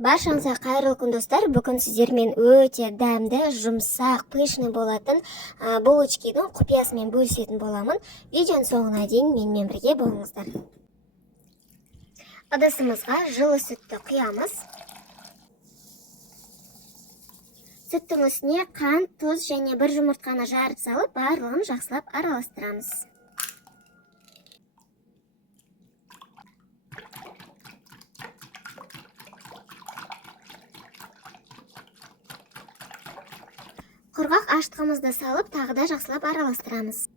Баршаңызға қайырлы күн достар. Бүгін сіздермен өте дәмді, жұмсақ, пышный болатын булочканың құпиясымен бөлісетін боламын. Видеоның соңына дейін менімен бірге болыңыздар. Ыдысымызға жылы сүтті құямыз. Сүттің үстіне қант, тұз және бір жұмыртқаны жарып салып, барлығын жақсылап араластырамыз. Құрғақ аштығымызды салып, тағы да жақсылап араластырамыз.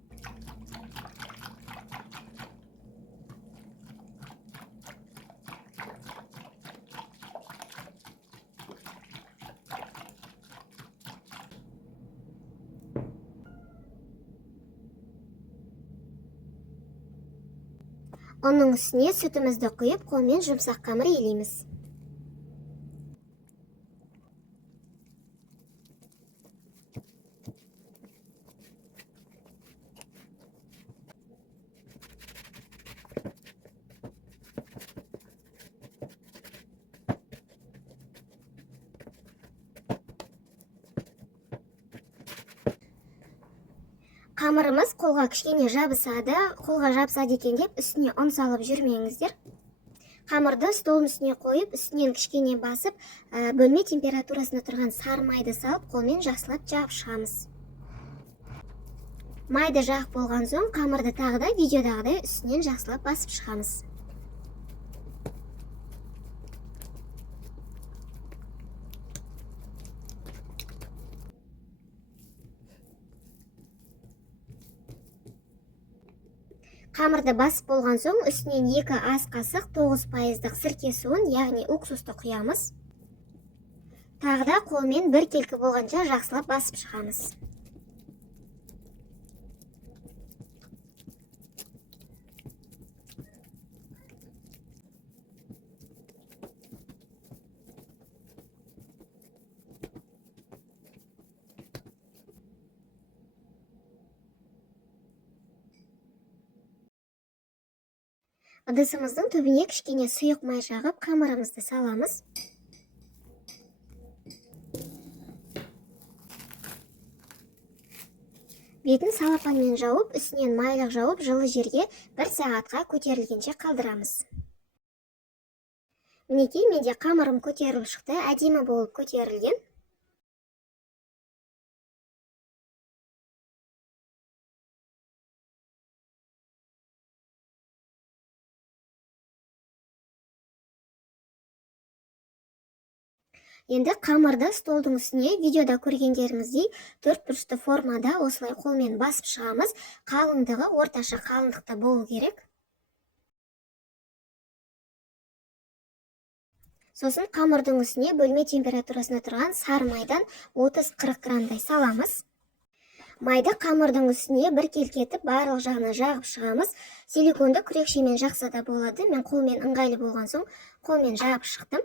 Оның үстіне сүтімізді құйып, қолмен жұмсақ қамыр илейміз. Қамырымыз қолға кішкене жабысады. Қолға жабысады екен деп үстіне ұн салып жүрмеңіздер. Қамырды столдың үстіне қойып, үстінен кішкене басып, бөлме температурасында тұрған сары майды салып, қолмен жақсылап жағып шығамыз. Майды жағып болған соң, қамырды тағы да видеодағыдай үстінен жақсылап басып шығамыз. Қамырды басып болған соң, үстінен 2 ас қасық 9% сірке суын, яғни уксусты құямыз. Тағы да қолмен бір келкі болғанша жақсылап басып шығамыз. Ыдысымыздың түбіне кішкене сұйық май жағып, қамырымызды саламыз. Бетін салапанмен жауып, үстінен майлық жауып, жылы жерге 1 сағатқа көтерілгенше қалдырамыз. Мінекей, менде қамырым көтеріліп шықты, әдемі болып көтерілген. Енді қамырды столдың үстіне видеода көргендеріңіздей 4 бұрышты формада осылай қолмен басып шығамыз. Қалыңдығы орташа қалыңдықта болу керек. Сосын қамырдың үстіне бөлме температурасында тұрған сары майдан 30-40 грамдай саламыз. Майды қамырдың үстіне бір келкетіп, барлық жағына жағып шығамыз. Силиконды күрекшемен жақса да болады. Мен қолмен ыңғайлы болған соң, қолмен жағып шықтым.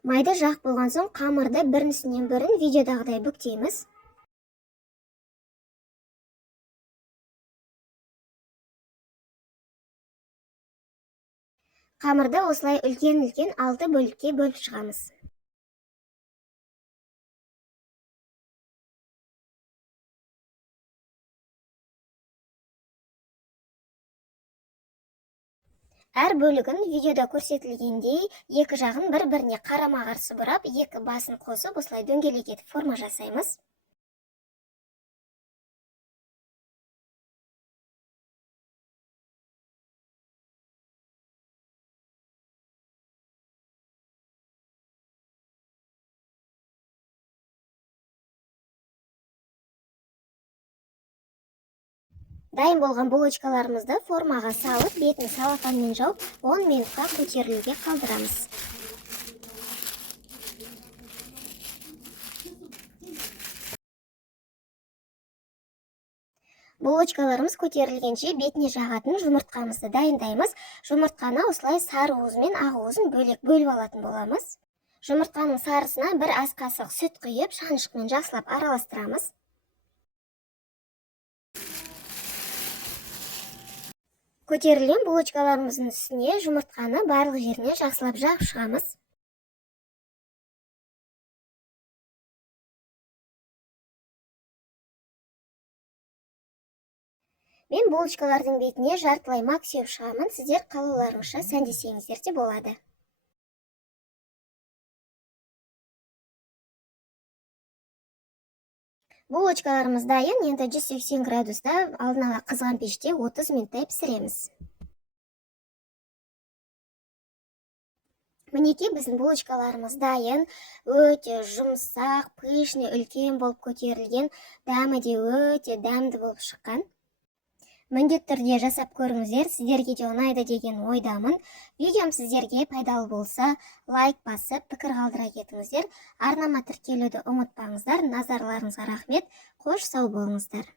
Майды жақ болған соң, қамырды бірін үстінен бірін видеодағыдай бүктейміз. Қамырды осылай үлкен-үлкен 6 бөлікке бөліп шығамыз. Әр бөлігін видеода көрсетілгендей, екі жағын бір-біріне қарама-қарсы бұрап, екі басын қосып, осылай дөңгелек етіп форма жасаймыз. Дайын болған булочкаларымызды формаға салып, бетін салапанмен жауып, 10 минутқа көтерілуге қалдырамыз. Булочкаларымыз көтерілгенше бетіне жағатын жұмыртқамызды дайындаймыз. Жұмыртқаны осылай сары уызы мен ақ уызын бөліп алатын боламыз. Жұмыртқаның сарысына 1 ас қасық сүт құйып, шанышқымен жақсылап араластырамыз. Көтерілген булочкаларымыздың үстіне жұмыртқаны барлық жеріне жақсылап жағып шығамыз. Мен булочкалардың бетіне жартылай мак сеуіп шығамын, сіздер қалауларыңызша сәндесеңіздер де болады. Булочкаларымыз дайын, енді 180 градуста алдын ала қызған пеште 30 минуттай пісіреміз. Мінекей біздің булочкаларымыз дайын, өте жұмсақ, пышный, үлкен болып көтерілген, дәмі де өте дәмді болып шыққан. Міндетті түрде жасап көріңіздер, сіздерге де ұнайды деген ойдамын. Видеом сіздерге пайдалы болса, лайк басып, пікір қалдыра кетіңіздер. Арнама тіркелуді ұмытпаңыздар. Назарларыңызға рахмет. Қош сау болыңыздар.